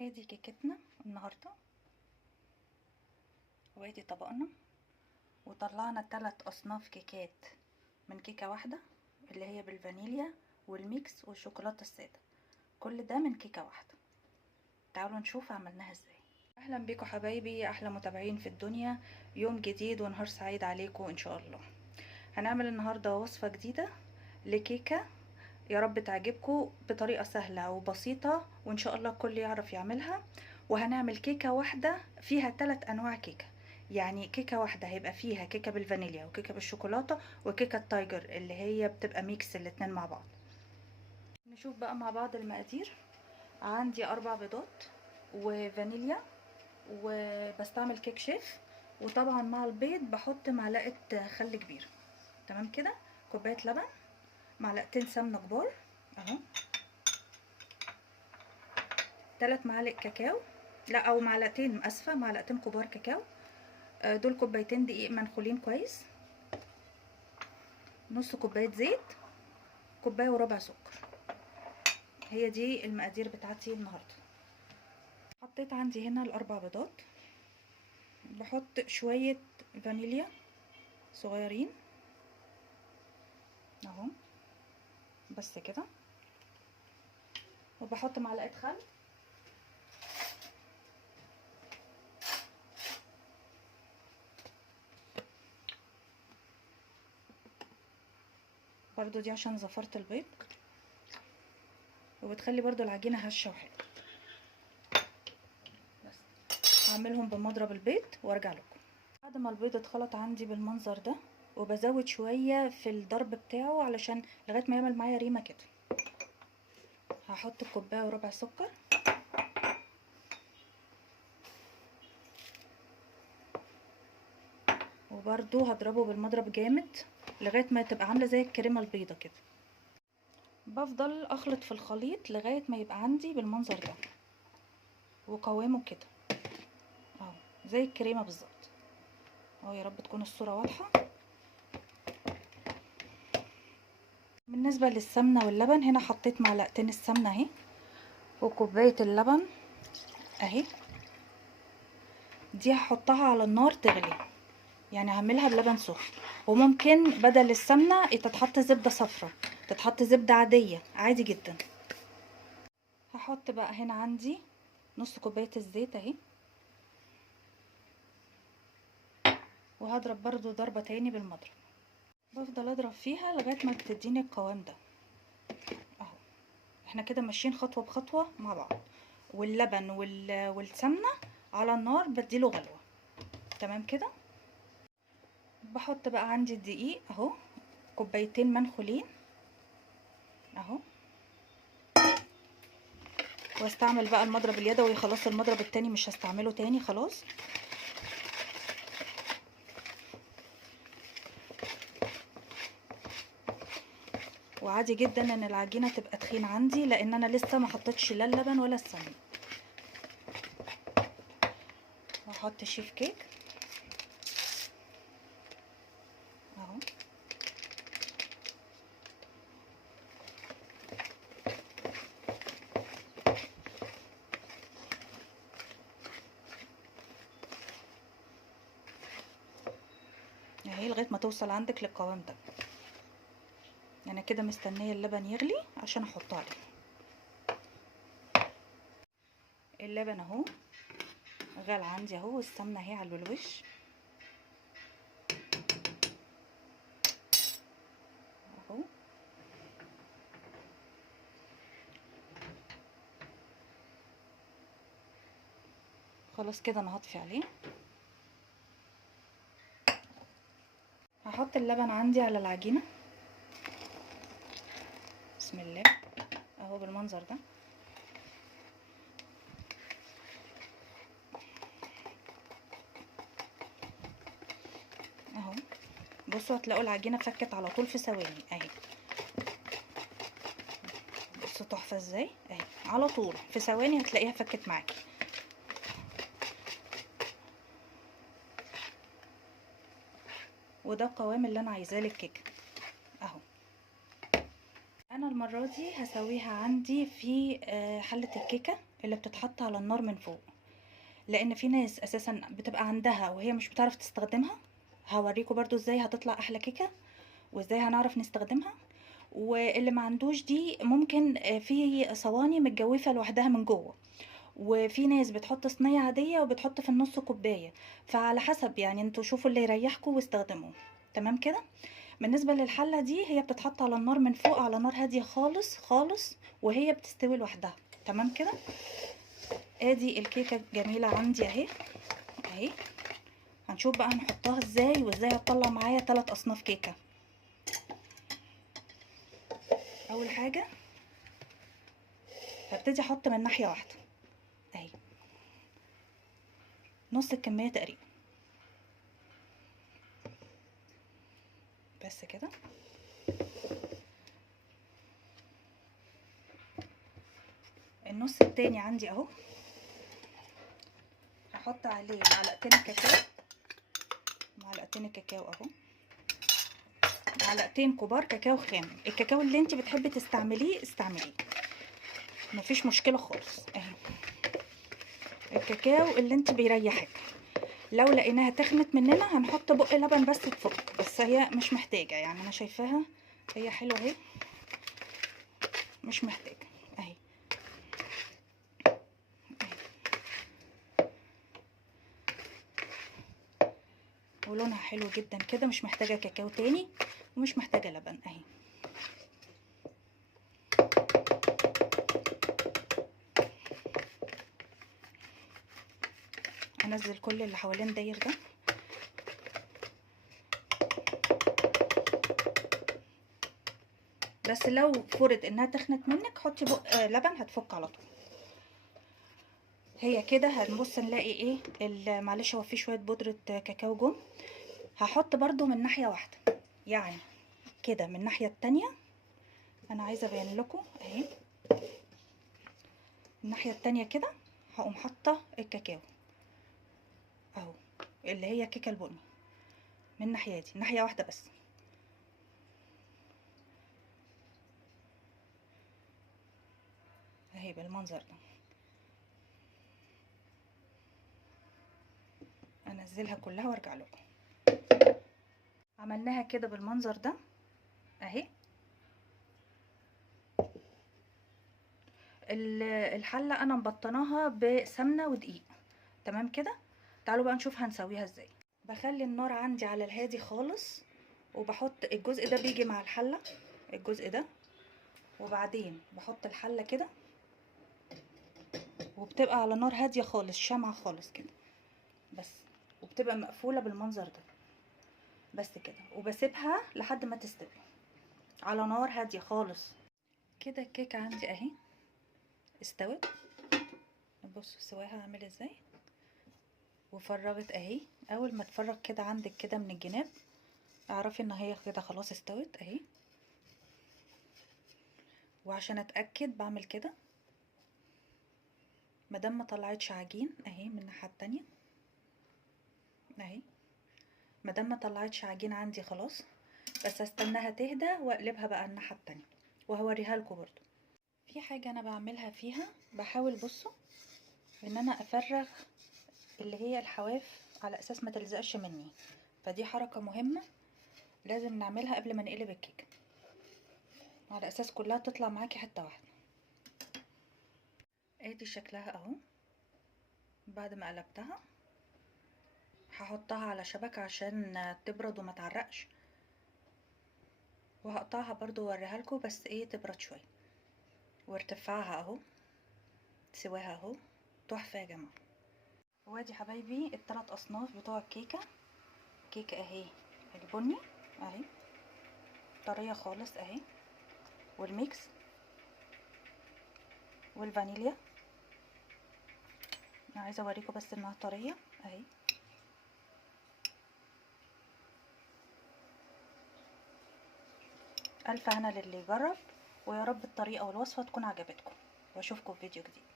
ادي كيكتنا النهارده، وادي طبقنا، وطلعنا 3 اصناف كيكات من كيكه واحده اللي هي بالفانيليا والميكس والشوكولاته الساده، كل ده من كيكه واحده. تعالوا نشوف عملناها ازاي. اهلا بيكم حبايبي، احلى متابعين في الدنيا. يوم جديد ونهار سعيد عليكم ان شاء الله. هنعمل النهارده وصفه جديده لكيكه، يا رب تعجبكم بطريقه سهله وبسيطه، وان شاء الله الكل يعرف يعملها. وهنعمل كيكه واحده فيها 3 انواع كيكه، يعني كيكه واحده هيبقى فيها كيكه بالفانيليا وكيكه بالشوكولاته وكيكه التايجر اللي هي بتبقى ميكس الاتنين مع بعض. نشوف بقى مع بعض المقادير. عندي 4 بيضات وفانيليا، وبستعمل كيك شيف، وطبعا مع البيض بحط معلقه خل كبير. تمام كده. كوبايه لبن، معلقتين سمنه كبار اهو، 3 معالق كاكاو، لا او معلقتين، اسفه معلقتين كبار كاكاو. دول كوبايتين دقيق منخولين كويس، نص كوبايه زيت، كوبايه وربع سكر. هي دي المقادير بتاعتي النهارده. حطيت عندي هنا الاربع بيضات، بحط شويه فانيليا صغيرين اهو بس كده، وبحط معلقه خل، برضو دي عشان زفرت البيض وبتخلي برضو العجينه هشه وحلوه. بس هعملهم بمضرب البيض وارجع لكم بعد ما البيض اتخلط عندي بالمنظر ده، وبزود شويه في الضرب بتاعه علشان لغايه ما يعمل معايا ريمه كده. هحط كوبايه وربع سكر، وبرضو هضربه بالمضرب جامد لغايه ما تبقى عامله زي الكريمه البيضه كده. بفضل اخلط في الخليط لغايه ما يبقى عندي بالمنظر ده وقوامه كده اهو زي الكريمه بالظبط اهو. يا رب تكون الصوره واضحه. بالنسبه للسمنه واللبن، هنا حطيت معلقتين السمنه اهي وكوبايه اللبن اهي. دي هحطها على النار تغلي، يعني هعملها بلبن سخن، وممكن بدل السمنه تتحط زبده صفرا، تتحط زبده عاديه عادي جدا. هحط بقى هنا عندي نص كوبايه الزيت اهي، وهضرب برضو ضربه تاني بالمضرب. بفضل اضرب فيها لغايه ما تديني القوام ده اهو. احنا كده ماشيين خطوه بخطوه مع بعض، واللبن والسمنه على النار بديله غلوه. تمام كده. بحط بقى عندي الدقيق اهو، كوبايتين منخولين اهو، واستعمل بقى المضرب اليدوي، خلاص المضرب التاني مش هستعمله تاني خلاص. وعادي جدا ان العجينه تبقى تخين عندي، لان انا لسه ما حطيتش لا اللبن ولا السمنه. واحط شيف كيك اهو، اهي لغايه ما توصل عندك للقوام ده. انا كده مستنيه اللبن يغلي عشان احطه عليه. اللبن اهو غلى عندي اهو، والسمنه اهي على الوش اهو. خلاص كده انا هطفي عليه. هحط اللبن عندي على العجينه، بسم الله اهو بالمنظر ده اهو. بصوا هتلاقوا العجينه فكت على طول في ثواني اهي. بصوا تحفه ازاي اهي، على طول في ثواني هتلاقيها فكت معاكي. وده القوام اللي انا عايزاه للكيكه اهو. انا المره دي هسويها عندي في حله الكيكه اللي بتتحط على النار من فوق، لان في ناس اساسا بتبقى عندها وهي مش بتعرف تستخدمها. هوريكم برضو ازاي هتطلع احلى كيكه وازاي هنعرف نستخدمها. واللي ما عندوش دي ممكن في صواني متجوفه لوحدها من جوه، وفي ناس بتحط صينيه عاديه وبتحط في النص كوبايه، فعلى حسب يعني انتوا شوفوا اللي يريحكم واستخدموه. تمام كده. بالنسبه للحله دي هي بتتحط على النار من فوق على نار هاديه خالص خالص، وهي بتستوي لوحدها. تمام كده. ادي الكيكه الجميله عندي اهي اهي. هنشوف بقى هنحطها ازاي وازاي هتطلع معايا 3 اصناف كيكه. اول حاجه هبتدي احط من ناحيه واحده اهي، نص الكميه تقريبا، بس كده. النص التاني عندي اهو، هحط عليه معلقتين الكاكاو، معلقتين الكاكاو اهو، معلقتين كبار كاكاو خام. الكاكاو اللي انت بتحبي تستعمليه استعمليه، مفيش مشكله خالص اهي. الكاكاو اللي انت بيريحك. لو لقيناها تخنت مننا هنحط بق لبن بس تفك، بس هي مش محتاجه يعني، انا شايفاها هي حلوه اهي، مش محتاجه اهي. ولونها حلو جدا كده، مش محتاجه كاكاو تاني ومش محتاجه لبن اهي. هنزل كل اللي حوالين داير ده. بس لو فرض انها تخنت منك حطي بق لبن هتفك على طول. هي كده هنبص نلاقي ايه معلش هو في شويه بودره كاكاو جم. هحط برضو من ناحيه واحده يعني كده، من الناحيه التانية انا عايزه ابين لكم اهي. الناحيه التانية كده هقوم حاطه الكاكاو اهو، اللي هي كيكه البني، من الناحيه دي ناحيه واحده بس اهي بالمنظر ده. انزلها كلها وارجع لكم. عملناها كده بالمنظر ده اهي. الحله انا مبطناها بسمنه ودقيق. تمام كده. تعالوا بقى نشوف هنسويها ازاي. بخلي النار عندي على الهادي خالص، وبحط الجزء ده بيجي مع الحله، الجزء ده، وبعدين بحط الحله كده، وبتبقى على نار هاديه خالص، شمعة خالص كده بس، وبتبقى مقفوله بالمنظر ده بس كده، وبسيبها لحد ما تستوي على نار هاديه خالص كده. الكيكه عندي اهي استوت، بصوا سواها عامل ازاي، وفرغت اهي. اول ما تفرغ كده عندك كده من الجناب اعرفي ان هي كده خلاص استوت اهي. وعشان اتاكد بعمل كده، مادام ما طلعتش عجين اهي من الناحيه التانية اهي، مادام ما طلعتش عجين عندي خلاص، بس استناها تهدى واقلبها بقى الناحيه التانية وهوريها لكم برضو. في حاجه انا بعملها فيها، بحاول بصوا ان انا افرغ اللي هي الحواف على اساس ما تلزقش مني، فدي حركه مهمه لازم نعملها قبل ما نقلب الكيكه، على اساس كلها تطلع معاكي حته واحده. ادي شكلها اهو بعد ما قلبتها. هحطها على شبكه عشان تبرد وما تعرقش، وهقطعها برضو واوريها لكم، بس تبرد شويه. وارتفاعها اهو، سواها اهو، تحفه يا جماعه. وادي حبايبي الثلاث اصناف بتوع الكيكه. كيكه اهي البني اهي طريه خالص اهي، والميكس، والفانيليا. انا عايزه اوريكم بس انها طريه اهي. الف هنا للي يجرب، ويا رب الطريقه والوصفه تكون عجبتكم، واشوفكم في فيديو جديد.